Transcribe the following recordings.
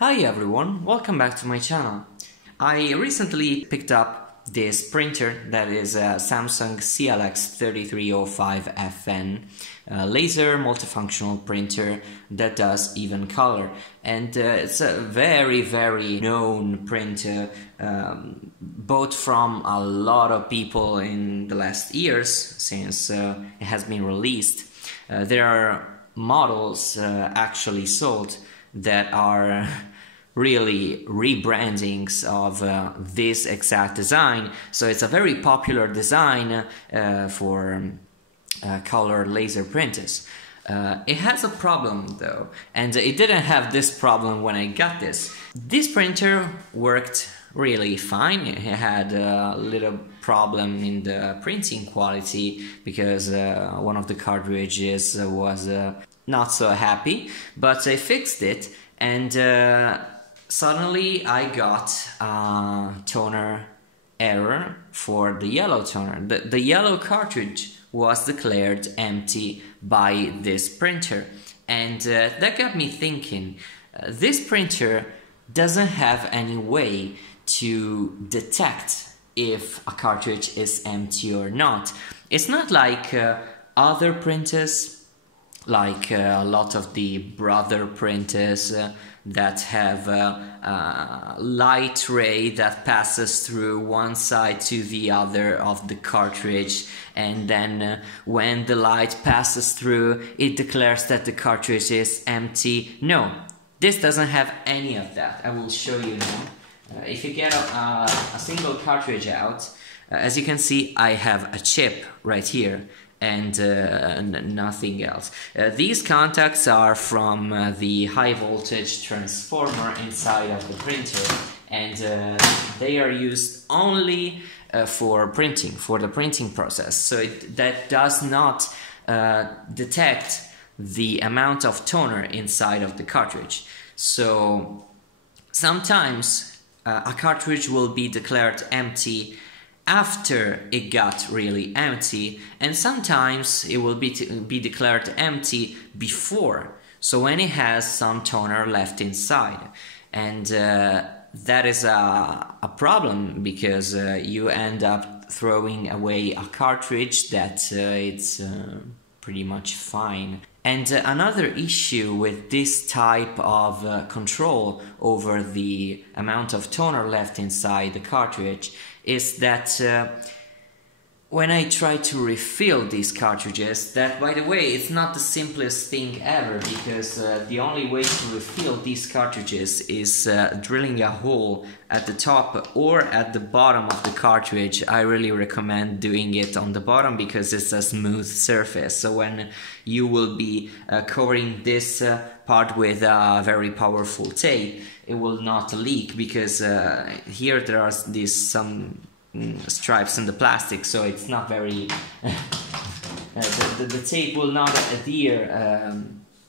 Hi everyone, welcome back to my channel. I recently picked up this printer that is a Samsung CLX3305FN laser multifunctional printer that does even color, and it's a very known printer both from a lot of people in the last years since it has been released. There are models actually sold that are really rebrandings of this exact design. So it's a very popular design for color laser printers. It has a problem though, and it didn't have this problem when I got this. This printer worked really fine. It had a little problem in the printing quality because one of the cartridges was not so happy, but I fixed it, and suddenly I got a toner error for the yellow toner. The yellow cartridge was declared empty by this printer, and that got me thinking, this printer doesn't have any way to detect if a cartridge is empty or not. It's not like other printers, like a lot of the brother printers that have a light ray that passes through one side to the other of the cartridge, and then when the light passes through, it declares that the cartridge is empty. No, this doesn't have any of that. I will show you now. If you get a single cartridge out, as you can see, I have a chip right here and nothing else. These contacts are from the high voltage transformer inside of the printer, and they are used only for printing, for the printing process. So that does not detect the amount of toner inside of the cartridge. So sometimes a cartridge will be declared empty after it got really empty, and sometimes it will be declared empty before, so when it has some toner left inside. And that is a problem, because you end up throwing away a cartridge that it's pretty much fine. And another issue with this type of control over the amount of toner left inside the cartridge is that when I try to refill these cartridges, that, by the way, it's not the simplest thing ever, because the only way to refill these cartridges is drilling a hole at the top or at the bottom of the cartridge. I really recommend doing it on the bottom because it's a smooth surface. So when you will be covering this part with a very powerful tape, it will not leak, because here there are some stripes in the plastic, so it's not very the tape will not adhere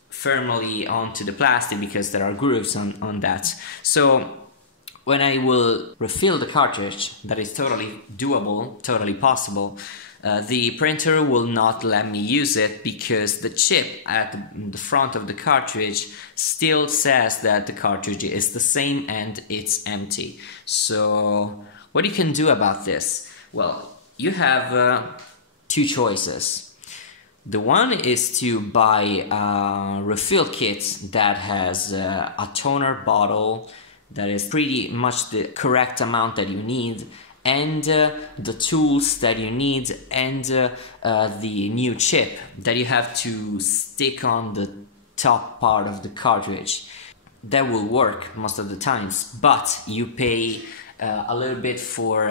firmly onto the plastic because there are grooves on that. So when I will refill the cartridge, that is totally doable, totally possible, the printer will not let me use it because the chip at the front of the cartridge still says that the cartridge is the same and it's empty. So what you can do about this? Well, you have two choices. The one is to buy a refill kit that has a toner bottle that is pretty much the correct amount that you need, and the tools that you need, and the new chip that you have to stick on the top part of the cartridge. That will work most of the times, but you pay a little bit for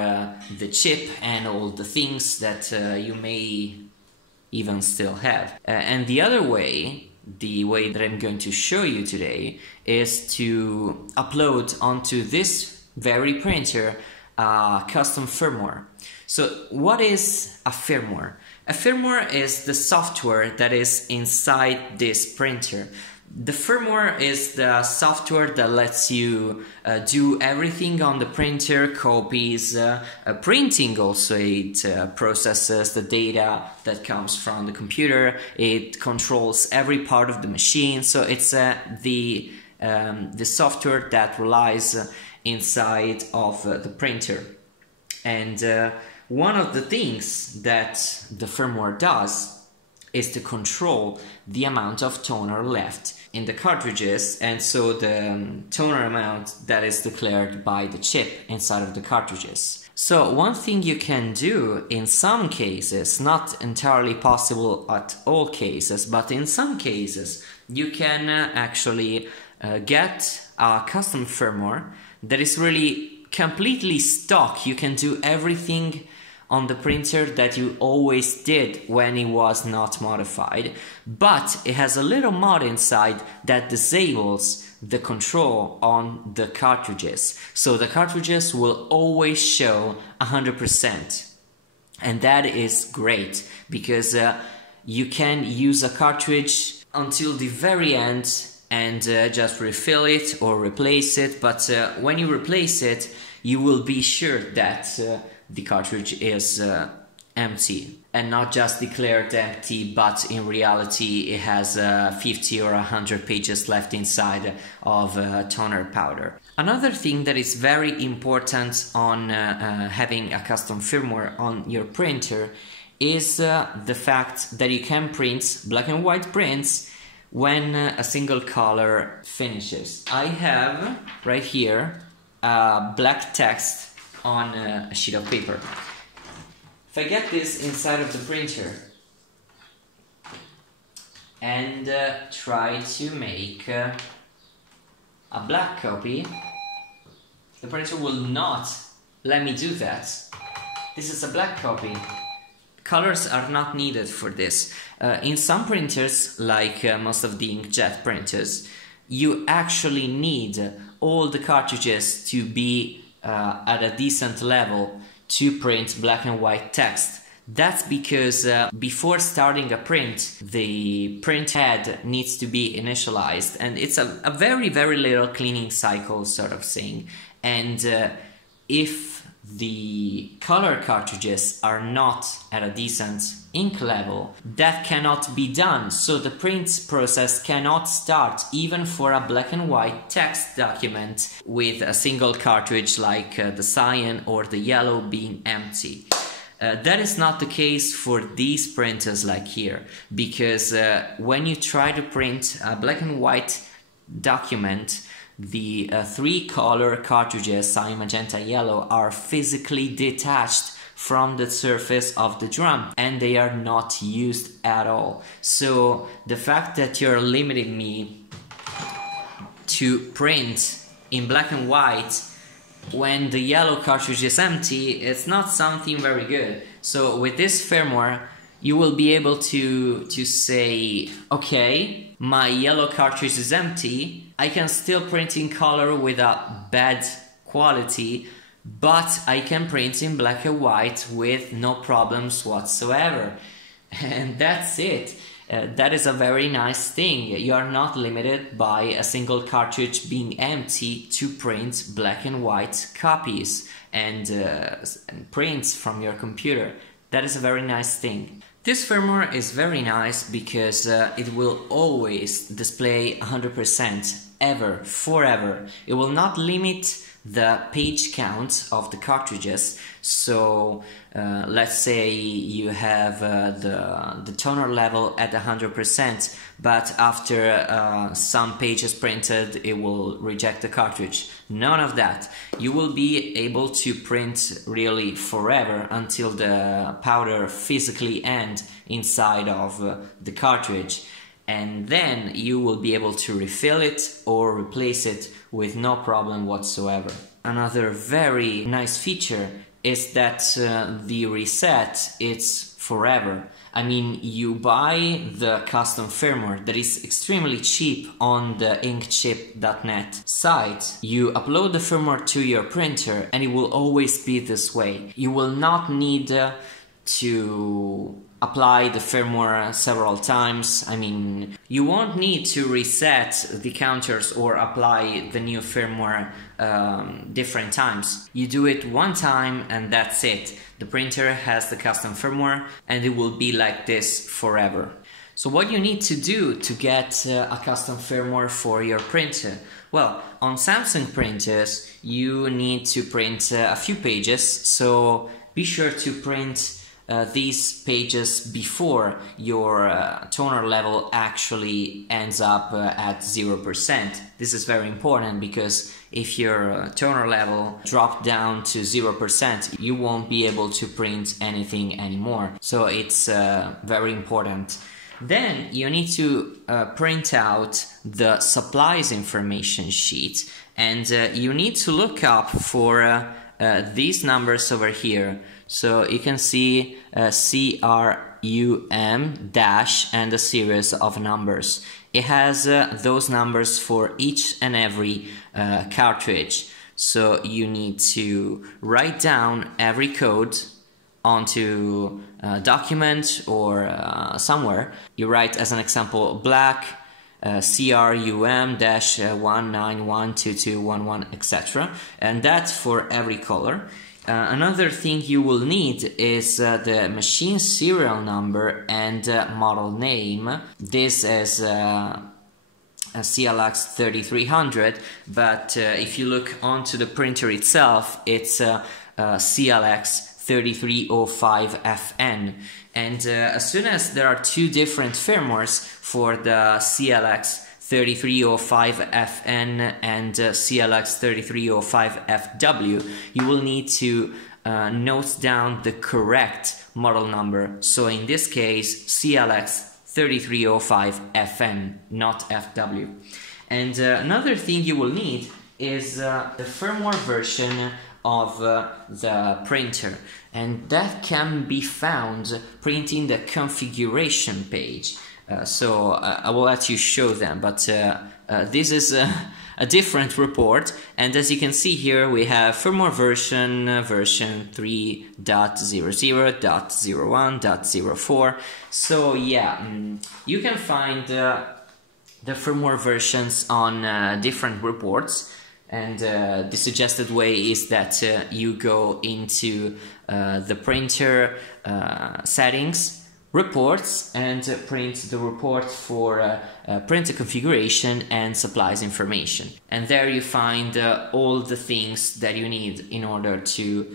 the chip and all the things that you may even still have. And the other way, the way that I'm going to show you today, is to upload onto this very printer custom firmware. So what is a firmware? A firmware is the software that is inside this printer. The firmware is the software that lets you do everything on the printer, copies, printing also. It processes the data that comes from the computer, it controls every part of the machine, so it's the the software that relies inside of the printer. And one of the things that the firmware does is to control the amount of toner left in the cartridges, and so the toner amount that is declared by the chip inside of the cartridges. So one thing you can do in some cases, not entirely possible at all cases, but in some cases you can actually get a custom firmware that is really completely stock. You can do everything on the printer that you always did when it was not modified, but it has a little mod inside that disables the control on the cartridges. So the cartridges will always show 100%. And that is great because you can use a cartridge until the very end and just refill it or replace it, but when you replace it, you will be sure that the cartridge is empty and not just declared empty, but in reality it has 50 or 100 pages left inside of toner powder. Another thing that is very important on having a custom firmware on your printer is the fact that you can print black and white prints when a single color finishes. I have right here black text on a sheet of paper. If I get this inside of the printer and try to make a black copy, the printer will not let me do that. This is a black copy. Colors are not needed for this. In some printers, like most of the inkjet printers, you actually need all the cartridges to be at a decent level to print black and white text. That's because before starting a print, the print head needs to be initialized, and it's a very little cleaning cycle sort of thing. And if the color cartridges are not at a decent ink level, that cannot be done. So the print process cannot start even for a black and white text document with a single cartridge like the cyan or the yellow being empty. That is not the case for these printers like here, because when you try to print a black and white document, the three color cartridges, cyan, magenta, yellow, are physically detached from the surface of the drum and they are not used at all. So the fact that you're limiting me to print in black and white when the yellow cartridge is empty, it's not something very good. So with this firmware, you will be able to say, okay, my yellow cartridge is empty, I can still print in color with a bad quality, but I can print in black and white with no problems whatsoever. And that's it. That is a very nice thing. You are not limited by a single cartridge being empty to print black and white copies and prints from your computer. That is a very nice thing. This firmware is very nice because it will always display 100% ever, forever. It will not limit the page count of the cartridges. So let's say you have the toner level at 100%, but after some pages printed it will reject the cartridge. None of that. You will be able to print really forever until the powder physically ends inside of the cartridge, and then you will be able to refill it or replace it with no problem whatsoever. Another very nice feature is that the reset is forever. I mean, you buy the custom firmware that is extremely cheap on the inkchipnet site, you upload the firmware to your printer, and it will always be this way. You will not need to apply the firmware several times. I mean, you won't need to reset the counters or apply the new firmware different times. You do it one time and that's it. The printer has the custom firmware and it will be like this forever. So what you need to do to get a custom firmware for your printer? Well, on Samsung printers you need to print a few pages, so be sure to print these pages before your toner level actually ends up at 0%. This is very important because if your toner level dropped down to 0%, you won't be able to print anything anymore. So it's very important. Then you need to print out the supplies information sheet, and you need to look up for these numbers over here. So you can see CRUM dash and a series of numbers. It has those numbers for each and every cartridge. So you need to write down every code onto a document or somewhere. You write, as an example, black CRUM-1912211, etc. And that's for every color. Another thing you will need is the machine serial number and model name. This is a CLX 3300, but if you look onto the printer itself, it's CLX 3305FN. And as soon as there are two different firmwares for the CLX 3305FN and CLX 3305FW, you will need to note down the correct model number. So in this case, CLX 3305FN, not FW. And another thing you will need is the firmware version of the printer, and that can be found printing the configuration page. So I will let you show them, but this is a different report, and as you can see here we have firmware version 3.00.01.04. So yeah, you can find the firmware versions on different reports, and the suggested way is that you go into the printer settings, reports, and print the report for printer configuration and supplies information. And there you find all the things that you need in order to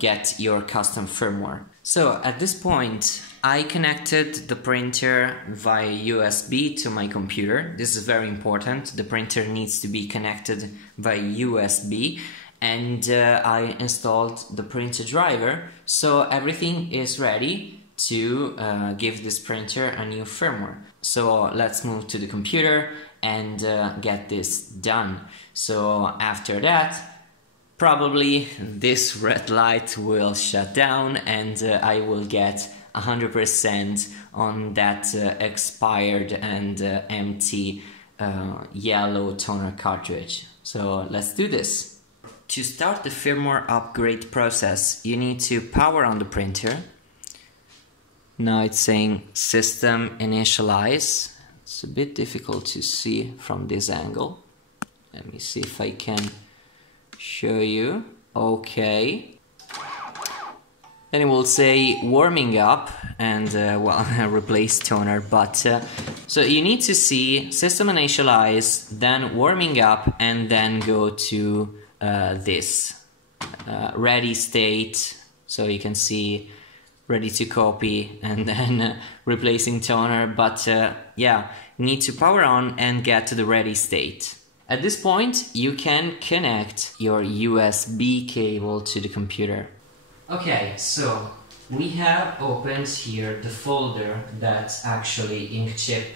get your custom firmware. So at this point I connected the printer via USB to my computer. This is very important. The printer needs to be connected via USB, and I installed the printer driver, so everything is ready to give this printer a new firmware. So let's move to the computer and get this done. So after that, probably this red light will shut down and I will get 100% on that expired and empty yellow toner cartridge. So let's do this. To start the firmware upgrade process, you need to power on the printer. Now it's saying system initialize. It's a bit difficult to see from this angle. Let me see if I can show you. Okay. Then it will say warming up and well, replace toner, but so you need to see system initialize, then warming up, and then go to this ready state, so you can see ready to copy and then replacing toner, but yeah, you need to power on and get to the ready state. At this point you can connect your USB cable to the computer. Okay, so we have opened here the folder that actually InkChip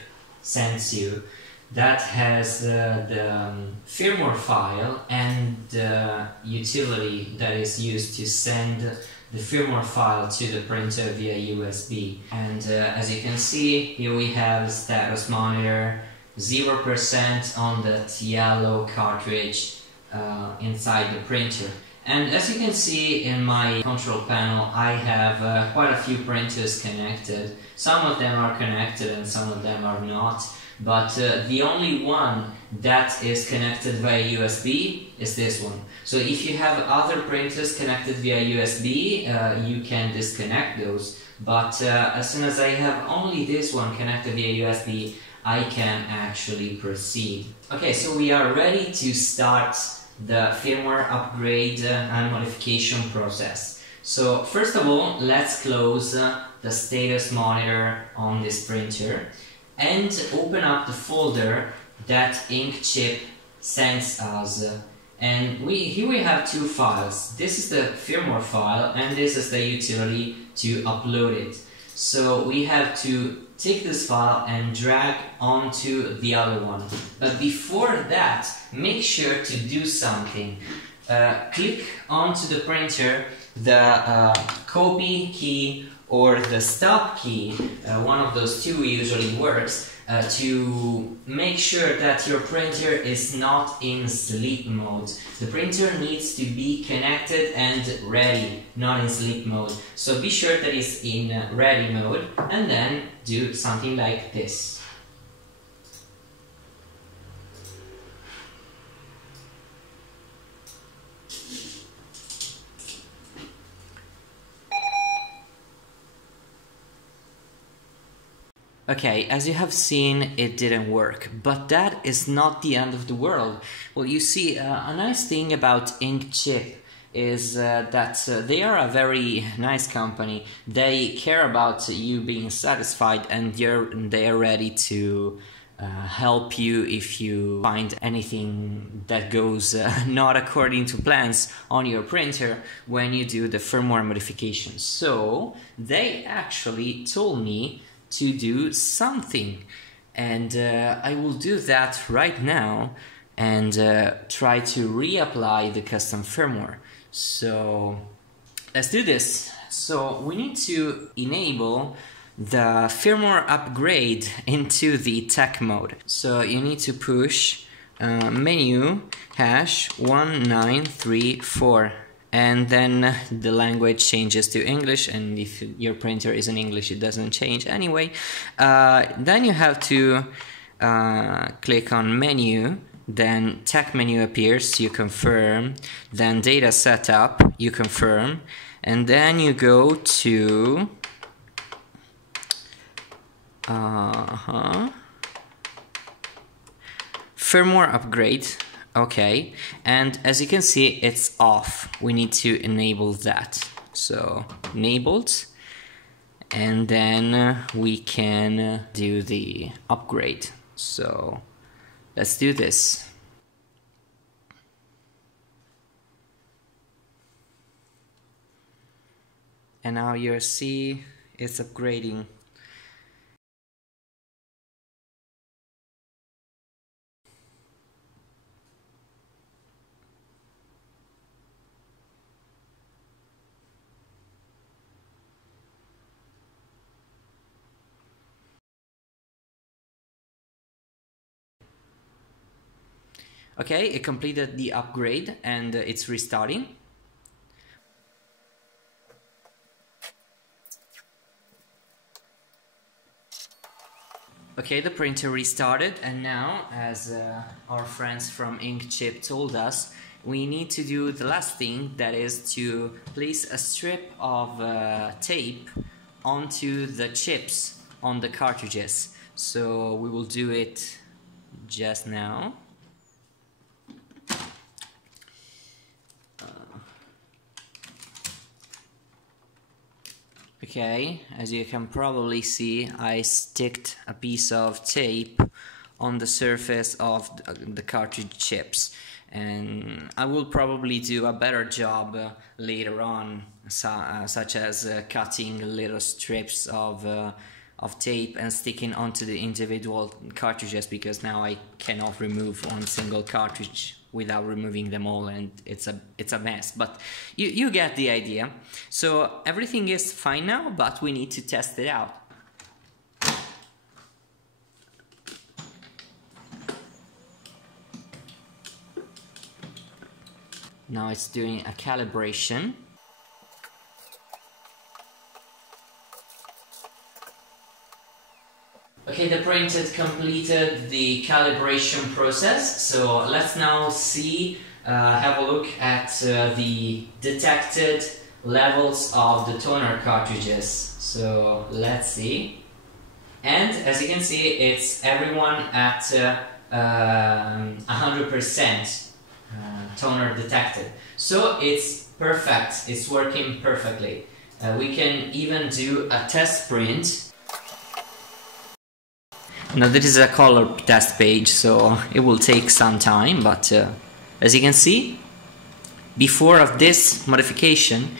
sends you, that has the firmware file and the utility that is used to send the firmware file to the printer via USB. And as you can see, here we have the status monitor, 0% on that yellow cartridge inside the printer. And as you can see in my control panel, I have quite a few printers connected. Some of them are connected and some of them are not. But the only one that is connected via USB is this one. So if you have other printers connected via USB, you can disconnect those. but as soon as I have only this one connected via USB, I can actually proceed. Okay, so we are ready to start the firmware upgrade and modification process. So first of all, let's close the status monitor on this printer and open up the folder that InkChip sends us. And here we have two files. This is the firmware file and this is the utility to upload it. So we have to take this file and drag onto the other one. But before that, make sure to do something. Click onto the printer the copy key or the stop key, one of those two usually works, to make sure that your printer is not in sleep mode. The printer needs to be connected and ready, not in sleep mode. So be sure that it's in ready mode and then do something like this. Okay, as you have seen, it didn't work, but that is not the end of the world. Well, you see, a nice thing about InkChip is that they are a very nice company. They care about you being satisfied and they are ready to help you if you find anything that goes not according to plans on your printer when you do the firmware modifications. So, they actually told me to do something, and I will do that right now and try to reapply the custom firmware. So let's do this. So we need to enable the firmware upgrade into the tech mode. So you need to push menu #1934. And then the language changes to English, and if your printer is in English, it doesn't change anyway. Then you have to click on menu, then tech menu appears, you confirm, then data setup, you confirm, and then you go to firmware upgrade. Okay, and as you can see, it's off. We need to enable that. So, enabled, and then we can do the upgrade. So, let's do this. And now you see it's upgrading. Okay, it completed the upgrade and it's restarting. Okay, the printer restarted, and now, as our friends from InkChip told us, we need to do the last thing, that is to place a strip of tape onto the chips on the cartridges. So we will do it just now. Okay, as you can probably see, I sticked a piece of tape on the surface of the cartridge chips, and I will probably do a better job later on, such as cutting little strips of tape and sticking onto the individual cartridges, because now I cannot remove one single cartridge without removing them all, and it's a mess, but you get the idea. So everything is fine now, but we need to test it out. Now it's doing a calibration. Okay, the printer completed the calibration process, so let's now see, have a look at the detected levels of the toner cartridges. So let's see. And as you can see, it's everyone at 100% toner detected. So it's perfect, it's working perfectly. We can even do a test print. Now this is a color test page, so it will take some time, but as you can see, before of this modification,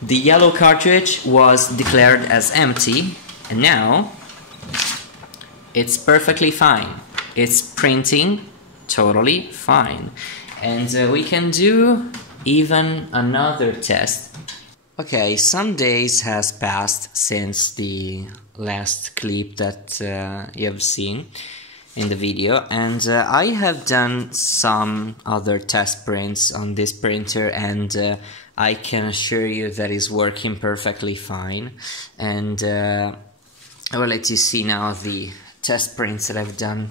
the yellow cartridge was declared as empty, and now it's perfectly fine. It's printing totally fine. And we can do even another test. Okay, some days has passed since the last clip that you have seen in the video, and I have done some other test prints on this printer, and I can assure you that it's working perfectly fine. And I will let you see now the test prints that I've done.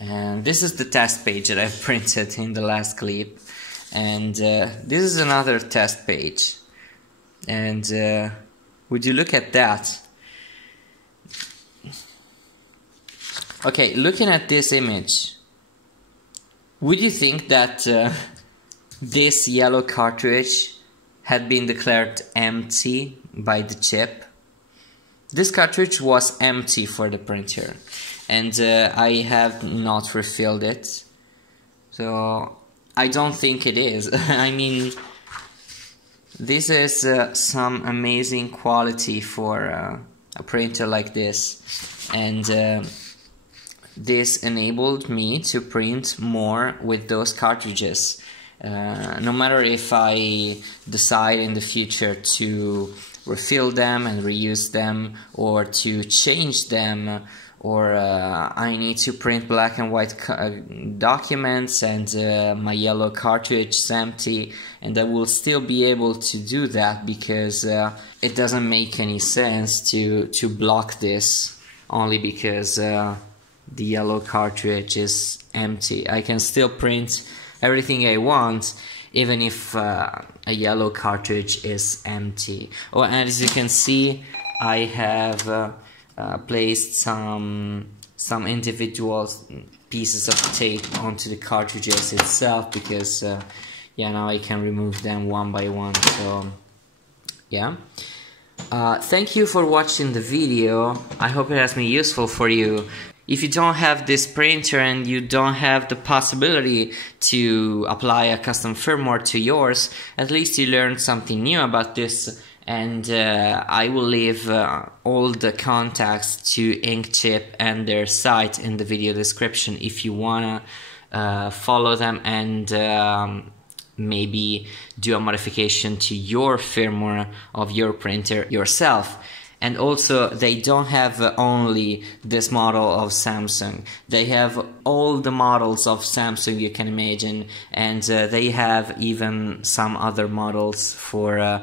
And this is the test page that I've printed in the last clip, and this is another test page. And would you look at that? Okay, looking at this image, would you think that this yellow cartridge had been declared empty by the chip? This cartridge was empty for the printer, and I have not refilled it, so I don't think it is. I mean, this is some amazing quality for a printer like this, and this enabled me to print more with those cartridges. No matter if I decide in the future to refill them and reuse them, or to change them, or I need to print black and white documents and my yellow cartridge is empty, and I will still be able to do that, because it doesn't make any sense to block this only because the yellow cartridge is empty. I can still print everything I want even if a yellow cartridge is empty. Oh, and as you can see, I have placed some individual pieces of tape onto the cartridges itself, because yeah, now I can remove them one by one. So yeah, thank you for watching the video. I hope it has been useful for you. If you don't have this printer and you don't have the possibility to apply a custom firmware to yours, at least you learned something new about this. And I will leave all the contacts to InkChip and their site in the video description if you wanna follow them and maybe do a modification to your firmware of your printer yourself. And also, they don't have only this model of Samsung. They have all the models of Samsung you can imagine, and they have even some other models for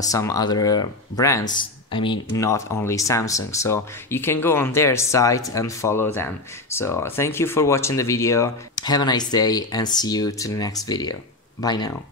some other brands. I mean, not only Samsung. So you can go on their site and follow them. So thank you for watching the video. Have a nice day and see you to the next video. Bye now.